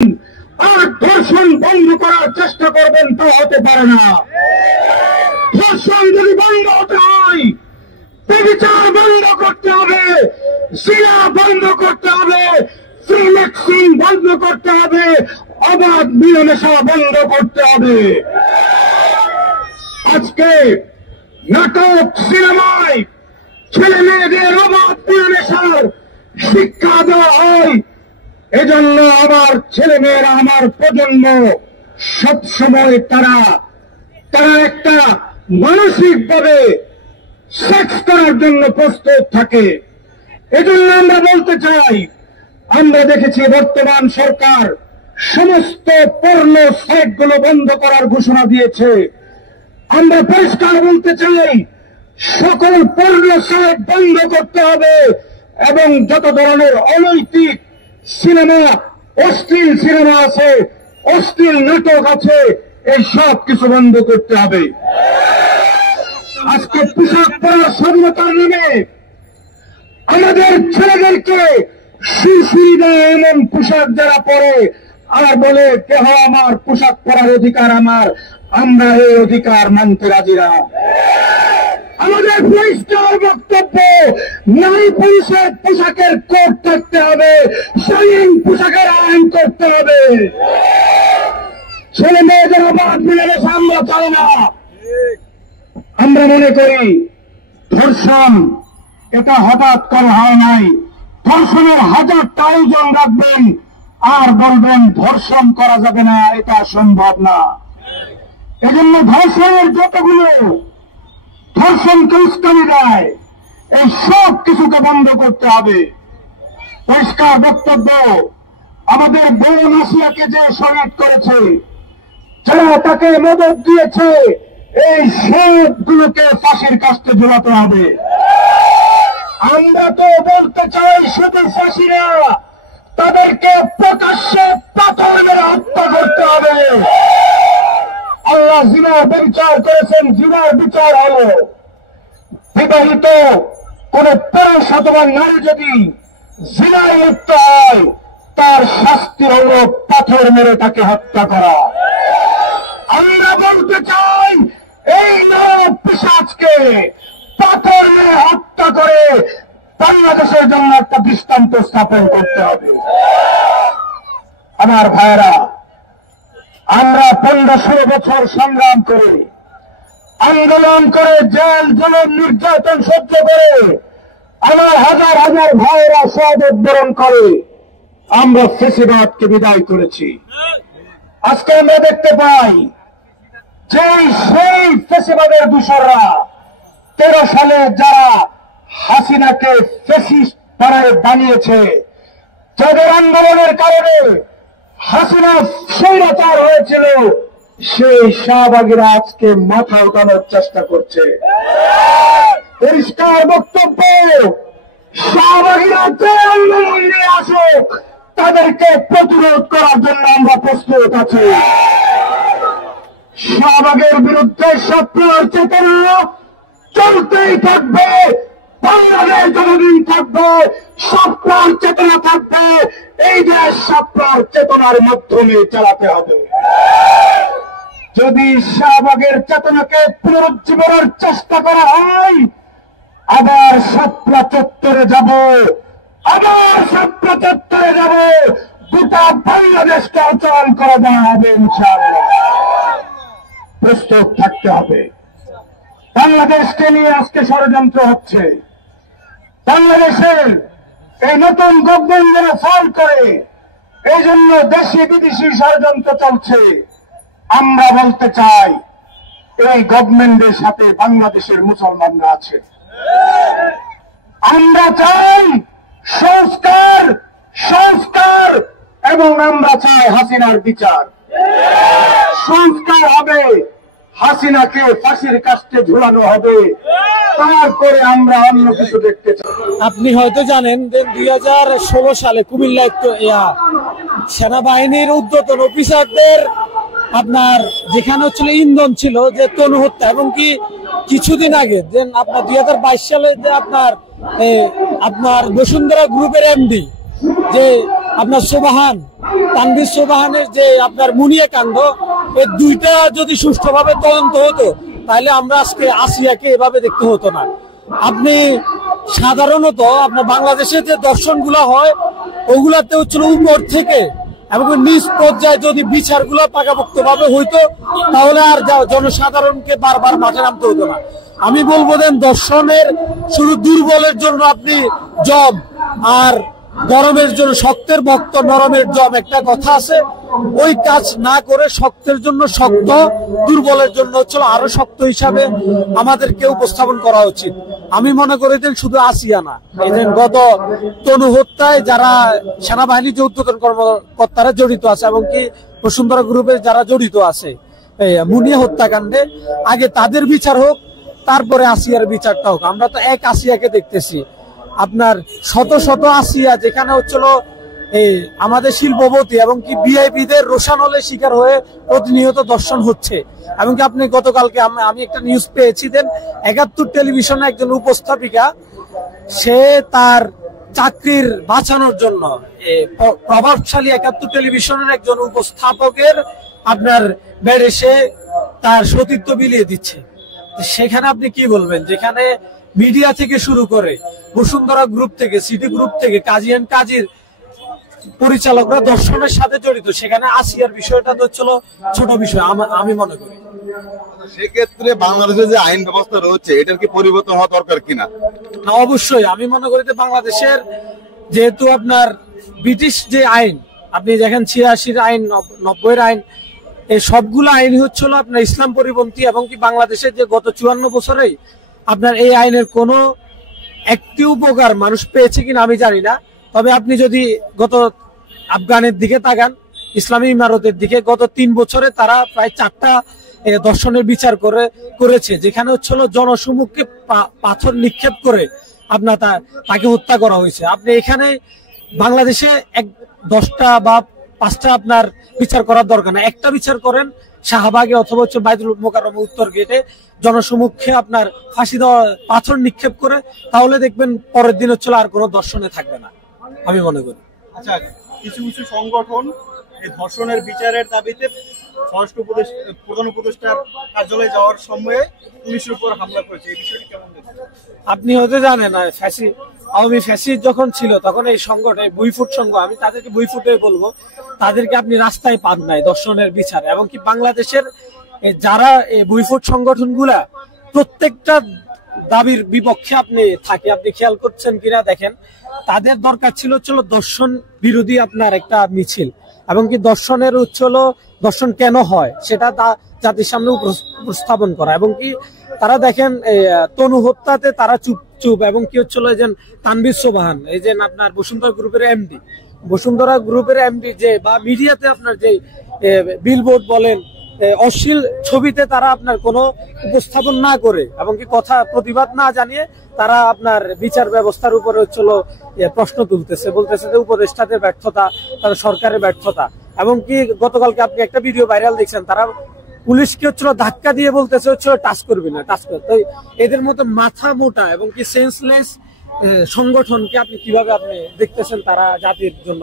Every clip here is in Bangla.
আর ধর্ষণ বন্ধ করার চেষ্টা করবেন তা হতে পারে না। ধর্ষণ যদি বন্ধ হতে হয়, বিচার বন্ধ করতে হবে, জিনা বন্ধ করতে হবে, ফ্রি মিক্সিং বন্ধ করতে হবে, অবাধ মিলামেশা বন্ধ করতে হবে। আজকে নাটক সিনেমায় ছেলে মেয়েদের অবাধ মিলামেশার শিক্ষা দেওয়া হয়। এজন্য আমার ছেলে মেয়েরা, আমার প্রজন্ম সবসময় তারা একটা মানসিকভাবে সেক্স করার জন্য প্রস্তুত থাকে। এজন্য আমরা বলতে চাই, আমরা দেখেছি বর্তমান সরকার সমস্ত পর্ন সাইটগুলো বন্ধ করার ঘোষণা দিয়েছে। আমরা পরিষ্কার বলতে চাই, সকল পর্ন সাইট বন্ধ করতে হবে এবং যত ধরনের অনৈতিক সিনেমা, অশ্লীল সিনেমা আছে, অশ্লীল নাটক আছে, এই সব কিছু বন্ধ করতে হবে। আজকে পোশাক পরার স্বাধীনতার নামে আমাদের ছেলেদেরকে শিশুরি দেয় এমন পোশাক যারা পরে আর বলে কেহ আমার পোশাক পরার অধিকার আমার, আমরা এই অধিকার মানতে রাজি না। আমাদের পরিষ্কার বক্তব্য, নারী পুরুষের পোশাকের কোড থাকতে হবে, স্বাধীন পোশাকের আইন করতে হবে। ছেলে মেয়েদের অবাধ মিলামেশা আমরা চাই না। আমরা মনে করি ধর্ষণ এটা হঠাৎ করে হয় নাই। ধর্ষণের 1000টা আয়োজন রাখবেন আর বলবেন ধর্ষণ করা যাবে না, এটা সম্ভব না। এজন্য ধর্ষণের যতগুলো ধর্ষণকে উস্কানি দেয়, এই সব কিছুকে বন্ধ করতে হবে। পরিষ্কার বক্তব্য, আমাদের বোন আসিয়াকে যে শহীদ করেছে, যারা তাকে মদত দিয়েছে, এই সবগুলোকে ফাঁসির কাস্টে ঝোলাতে হবে। আমরা তো বলতে চাই শুধু ফাঁসি না, তাদেরকে প্রকাশ্যে পাথর মেরে হত্যা করতে হবে। আল্লাহ জিনার বিচার করেছেন, জিনার বিচার হলো বিবাহিত কোন পুরুষ অথবা নারী যদি জিনায় লিপ্ত হয়, তার শাস্তি হলো পাথর মেরে তাকে হত্যা করা। আমরা বলতে চাই, এই নরক পিশাচকে পাথর মেরে হত্যা করে বাংলাদেশের জন্য একটা দৃষ্টান্ত স্থাপন করতে হবে। আমার ভাইরা, আমরা 15-16 বছর সংগ্রাম করে, আন্দোলন করে, জেল জুলুম নির্যাতন সহ্য করে, আমার হাজার হাজার ভাইয়েরা শাহাদাত বরণ করে আমরা ফ্যাসিবাদকে বিদায় করেছি। আজকে আমরা দেখতে পাই যে সেই ফ্যাসিবাদের দূষররা 13 সালে যারা হাসিনাকে ফ্যাসিস্ট বানিয়েছে, যাদের আন্দোলনের কারণে হাসিনা স্বৈরাচার হয়েছিল, সেই শাহবাগীরা আজকে মাথা উঠানোর চেষ্টা করছে। পরিষ্কার বক্তব্য, শাহবাগীরা যে আন্দোলন নিয়ে আসুক, তাদেরকে প্রতিরোধ করার জন্য আমরা প্রস্তুত আছি। শাহবাগের বিরুদ্ধে সক্রিয় চেতনা চলতেই থাকবে। বাংলাদেশ যতদিন থাকবে, সক্রিয় চেতনা থাকবে। এই দেশ সক্রিয় চেতনার মাধ্যমে চালাতে হবে। যদি শাহবাগের চেতনাকে পুনরুজ্জীবনের চেষ্টা করা হয়, আবার শাপলা চত্বরে যাব, গোটা বাংলাদেশকে অচল করে দেওয়া হবে ইনশাআল্লাহ। প্রস্তুত থাকতে হবে। বাংলাদেশকে নিয়ে আজকে ষড়যন্ত্র হচ্ছে। বাংলাদেশের এই নতুন গভর্নমেন্ট যেন ফল করে, এই জন্য দেশি বিদেশি ষড়যন্ত্র চলছে। আমরা বলতে চাই, এই গভর্নমেন্টের সাথে বাংলাদেশের মুসলমানরা আছে। আমরা চাই সংস্কার, সংস্কার এবং আমরা চাই হাসিনার বিচার। সংস্কার হবে, হাসিনাকে ফাঁসির কাস্টে ঝুলানো হবে, তারপরে আমরা অন্য কিছু দেখতে চাই। আপনি হয়তো জানেন যে 2016 সালে কুমিল্লায় সেনাবাহিনীর ঊর্ধ্বতন অফিসারদের আপনার যেখানে হচ্ছিল ইন্ধন ছিল যে তনু হত্যা, এবং কি কিছুদিন আগে যে আপনার 2022 সালে যে আপনার বসুন্ধরা গ্রুপের এমডি যে আপনার সোবাহান, তানভীর সোবাহানের যে আপনার মুনিয়া কাণ্ড, এই দুইটা যদি সুষ্ঠুভাবে তদন্ত হতো তাহলে আমরা আজকে আসিয়াকে এভাবে দেখতে হতো না। আপনি সাধারণত আপনার বাংলাদেশে যে দর্শনগুলো হয় ওগুলাতে হচ্ছিল উপর থেকে এবং নিজ পর্যায়ে যদি বিচারগুলো পাকাপোক্তভাবে হইতো তাহলে আর জনসাধারণকে বারবার মাঠে নামতে হতো না। আমি বলবো দেন, দর্শনের শুধু দুর্বলের জন্য আপনি জব আর গরমের জন্য শক্তের ভক্ত নরমের জব, একটা কথা আছে, ওই কাজ না করে শক্তের জন্য শক্ত, দুর্বলের জন্য হচ্ছিল আরো শক্ত হিসাবে আমাদেরকে উপস্থাপন করা উচিত। আমি মনে করি যে শুধু আসিয়া না, এই যে গত তনু হত্যায় যারা সেনাবাহিনী যৌথ কর্মকর্তারা জড়িত আছে এবং কি বসুন্ধরা গ্রুপের যারা জড়িত আছে মুনিয়া হত্যাকাণ্ডে, আগে তাদের বিচার হোক, তারপরে আসিয়ার বিচারটা হোক। আমরা তো এক আসিয়াকে দেখতেছি, আপনার শত শত আসিয়া যেখানে হচ্ছিল এই আমাদের শিল্পপতি এবং কি ভিআইপিদের রোষানলে শিকার হয়ে প্রতিনিয়ত দর্শন হচ্ছে। এবং কি আপনি গতকালকে আমি একটা নিউজ পেয়েছি দেন, ৭১ টেলিভিশনে একজন উপস্থাপিকা, সে তার চাকরির বাঁচানোর জন্য প্রভাবশালী ৭১ টেলিভিশনের একজন উপস্থাপকের আপনার বেড়ে সে তার সতীত্ব বিলিয়ে দিচ্ছে। সেখানে আপনি কি বলবেন, যেখানে মিডিয়া থেকে শুরু করে বসুন্ধরা গ্রুপ থেকে, সিটি গ্রুপ থেকে, কাজী এন্ড কাজীর পরিচালকরা দর্শনের সাথে জড়িত, সেখানে আসিয়ার বিষয়টা তো ছিল ছোট বিষয় আমি মনে করি। সেক্ষেত্রে বাংলাদেশে যে আইন ব্যবস্থা রয়েছে এটার কি পরিবর্তন হওয়া দরকার কিনা? না, অবশ্যই। আমি মনে করি যে বাংলাদেশের যেহেতু আপনার ব্রিটিশ যে আইন, আপনি দেখেন ৮৬ আইন, ৯০ আইন, এই সবগুলো আইন হচ্ছিল আপনার ইসলাম পরিপন্থী এবং কি বাংলাদেশের যে গত ৫৪ বছরেই আপনার এই আইনের কোনো একটি উপকার মানুষ পেয়েছে কিনা আমি জানি না। তবে আপনি যদি গত আফগানের দিকে তাকান, ইসলামী ইমারতের দিকে, গত ৩ বছরে তারা প্রায় ৪টা দর্শনের বিচার করেছে, যেখানে হচ্ছিল জনসমুখে পাথর নিক্ষেপ করে আপনার তাকে হত্যা করা হয়েছে। আপনি এখানে বাংলাদেশে ১০টা বা ৫টা আপনার বিচার করার দরকার না, একটা বিচার করেন শাহবাগে অথবা হচ্ছে বাইতুল মোকাররমে উত্তর গেটে জনসমুখে আপনার ফাঁসি দেওয়া পাথর নিক্ষেপ করে, তাহলে দেখবেন পরের দিন হচ্ছিল আর কোনো দর্শনে থাকবে না আমি মনে করি। আচ্ছা, কিছু কিছু সংগঠন এই ধর্ষণের বিচারের দাবিতে প্রধান উপদেষ্টার কার্যালয়ে যাওয়ার সময়ে পুলিশের উপর হামলা করেছে, এই বিষয়টি কেমন দেখছেন? আপনি হয়তো জানেন না, আওয়ামী ফ্যাসিস্ট যখন ছিল তখন এই সংগঠন, বুইফুট সংঘ, আমি তাদেরকে বুইফুটে বলবো, তাদেরকে আপনি রাস্তায় পান নাই দর্শনের বিচার। এবং কি বাংলাদেশের যারা এই বুইফুট সংগঠনগুলা প্রত্যেকটা দাবির বিপক্ষে আপনি খেয়াল করছেন কিনা দেখেন, তাদের দরকার ছিল দর্শন বিরোধী আপনার একটা মিছিল এবং কি দর্শনের দর্শন কেন হয় সেটা জাতির সামনে উপস্থাপন করা। এবং কি তারা দেখেন তনু হত্যাতে তারা চুপ এবং কি হচ্ছিল এই যে তানভীর সোবাহান, এই যে আপনার বসুন্ধরা গ্রুপের এমডি যে বা মিডিয়াতে আপনার যে বিলবোর্ড বলেন, অশ্লীল ছবিতে তারা আপনার কোনো উপস্থাপন না করে এবং কি কথা প্রতিবাদ না জানিয়ে তারা আপনার বিচার ব্যবস্থার উপরে প্রশ্ন তুলতেছে, বলতেছে যে উপদেষ্টাদের ব্যর্থতা, তারা সরকারের ব্যর্থতা। এবং কি গতকালকে আপনি একটা ভিডিও ভাইরাল দেখছেন, তারা পুলিশকে ধাক্কা দিয়ে বলতেছে টাচ করবি না, টাচ কর। তো এদের মতো মাথা মোটা এবং কি সেন্সলেস সংগঠনকে আপনি কিভাবে দেখতেছেন তারা জাতির জন্য?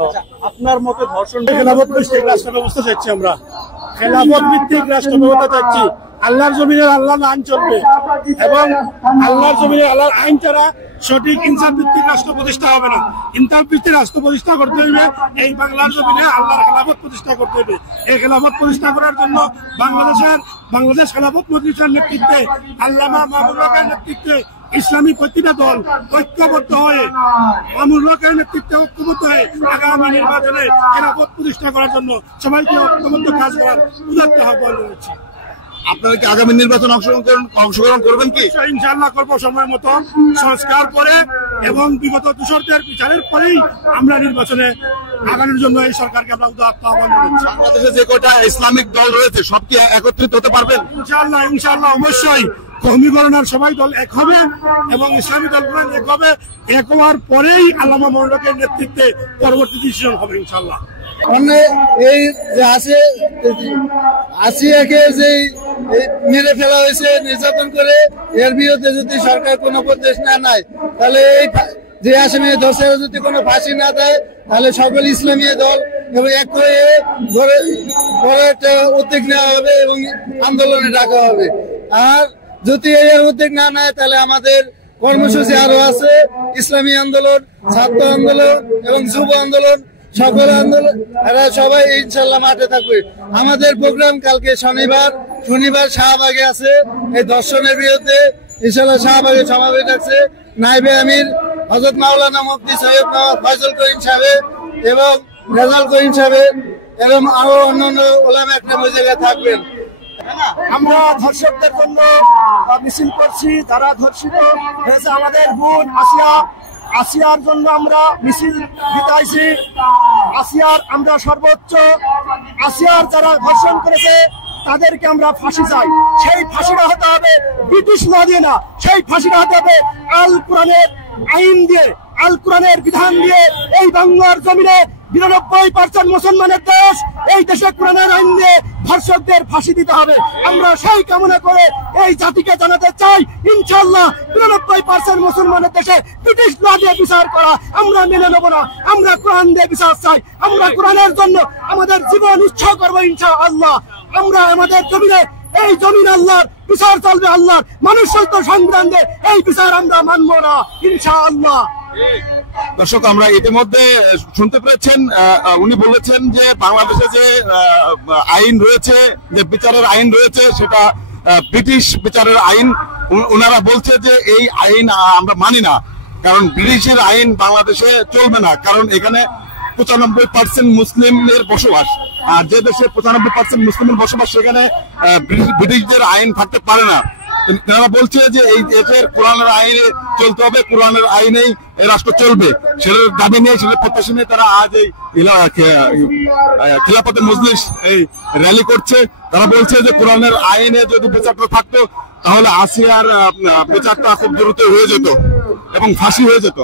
আপনার মতে ধর্ষণ খেলাফত ভিত্তিক রাষ্ট্র ব্যবস্থা চাচ্ছি, আমরা খেলাফত ভিত্তিক রাষ্ট্র ব্যবস্থা চাচ্ছি। আল্লাহর জমিনের আল্লাহর আইন চলবে এবং আল্লাহর জমিনের আল্লাহর আইন ছাড়া সঠিক ইনসাফ ভিত্তিক রাষ্ট্র প্রতিষ্ঠা হবে না। ইনসাফ ভিত্তিক রাষ্ট্র প্রতিষ্ঠা করতে হইবে, এই বাংলার জমিনে আল্লাহর খেলাফত প্রতিষ্ঠা করতে হইবে। এই খেলাফত প্রতিষ্ঠা করার জন্য বাংলাদেশ খেলাফত মজলিসের নেতৃত্বে, আল্লামা মাহমুদুল হকের নেতৃত্বে ইসলামী প্রতিটা দল ঐক্যবদ্ধ হয়ে, মামুনুল হকের নেতৃত্বে ঐক্যবদ্ধ হয়ে আগামী নির্বাচনে খেলাফত প্রতিষ্ঠা করার জন্য সবাইকে ঐক্যবদ্ধ কাজ করার উদাত্ত আহ্বান জানাচ্ছি। আপনারা কি আগামী নির্বাচন অংশগ্রহণ করবেন কি? ইনশাআল্লাহ করবো, সময় মতো সংস্কার করে এবং বিগত দূষরদের বিচারের পরেই আমরা নির্বাচনে আগানোর জন্য এই সরকারকে আমরা উদাত্ত আহ্বান জানাচ্ছি। বাংলাদেশে যে কয়টা ইসলামিক দল রয়েছে সব কি একত্রিত হতে পারবেন? ইনশাআল্লাহ অবশ্যই কওমিগণনার সবাই দল এক হবে এবং ইসলামী দলগুলো এক হবে। এক হওয়ার পরেই আল্লামা মামুনুল হকের নেতৃত্বে পরবর্তী ডিসিশন হবে ইনশাআল্লাহ। এই যে আছে আসিয়াকে যে মেরে ফেলা হয়েছে নির্যাতন করে, এর বিরুদ্ধে যদি সরকার কোনো উপদেশ না নেয় তাহলে এই যে আসামি ধরছে যদি কোনো ফাঁসি না দেয় তাহলে সকল ইসলামী দল এবং এক হয়ে বড় একটা উদ্যোগ নেওয়া হবে এবং আন্দোলনে ডাকা হবে। আর যদি এর উদ্যোগ না নেয় তাহলে আমাদের কর্মসূচি আরো আছে, ইসলামী আন্দোলন, ছাত্র আন্দোলন এবং যুব আন্দোলন, সকল আন্দোলন এরা সবাই ইনশাল্লাহ মাঠে থাকবে। আমাদের প্রোগ্রাম কালকে শনিবার শাহবাগে আছে এই ধর্ষণের বিরুদ্ধে। ইনশাল্লাহ শাহবাগে সমাবেশ ডাকছে নায়েবে আমির হযরত মাওলানা মুফতি সৈয়দ মোহাম্মদ ফয়জল করিম সাহেব এবং রেজাল করিম সাহেব এবং আরো অন্যান্য ওলামা একরাম ওই জায়গায় থাকবেন। আমরা ধর্ষকদের জন্য মিছিল করছি, যারা ধর্ষিত হয়েছে আমাদের বোন আসিয়ার জন্য আমরা মিছিল দিতেছি। আসিয়ার আমরা সর্বোচ্চ আসিয়ার যারা ধর্ষণ করেছে তাদেরকে আমরা ফাঁসি চাই। সেই ফাঁসিটা হতে হবে ব্রিটিশ ল দিয়ে না, সেই ফাঁসিটা হতে হবে আল কোরআনের আইন দিয়ে, আল কোরআনের বিধান দিয়ে। এই বাংলার জমিনে ৯২% মুসলমানের দেশ, এই দেশে কোরআনের আইন দিয়ে ধর্ষকদের ফাঁসি দিতে হবে। আমরা সেই কামনা করে এই জাতিকে জানাতে চাই ইনশাআল্লাহ ৯২% মুসলমানের দেশে ব্রিটিশ ল দিয়ে বিচার করা আমরা মেনে নেব না। আমরা কোরআন দিয়ে বিচার চাই, আমরা কোরআনের জন্য আমাদের জীবন উৎসর্গ করবো ইনশাআল্লাহ। আমরা আমাদের জমিনে, এই জমিন আল্লাহর, বিচার চলবে আল্লাহর, মানুষ সত্য সংগ্রাম দিয়ে এই বিচার আমরা মানব না ইনশাআল্লাহ। দর্শক, আমরা ইতিমধ্যে শুনতে পেরেছেন, উনি বলেছেন যে বাংলাদেশে যে আইন রয়েছে, যে বিচারের আইন রয়েছে সেটা ব্রিটিশ বিচারের আইন। ওনারা বলছে যে এই আইন আমরা মানি না, কারণ ব্রিটিশের আইন বাংলাদেশে চলবে না, কারণ এখানে ৯৫% মুসলিমের বসবাস। আর যে দেশে ৯৫% মুসলিমের বসবাস সেখানে ব্রিটিশদের আইন থাকতে পারে না। তারা বলছে যে এই দেশের কোরআনের আইনে চলতে হবে, কোরআনের আইনেই রাষ্ট্র চলবে। সেটার দাবি নিয়ে, সেটার প্রত্যাশা নিয়ে তারা আজ এই খিলাফতে মজলিস এই র্যালি করছে। তারা বলছে যে কোরআনের আইনে যদি বিচারটা থাকতো তাহলে আসিয়ার বিচারটা খুব দ্রুত হয়ে যেত এবং ফাঁসি হয়ে যেত।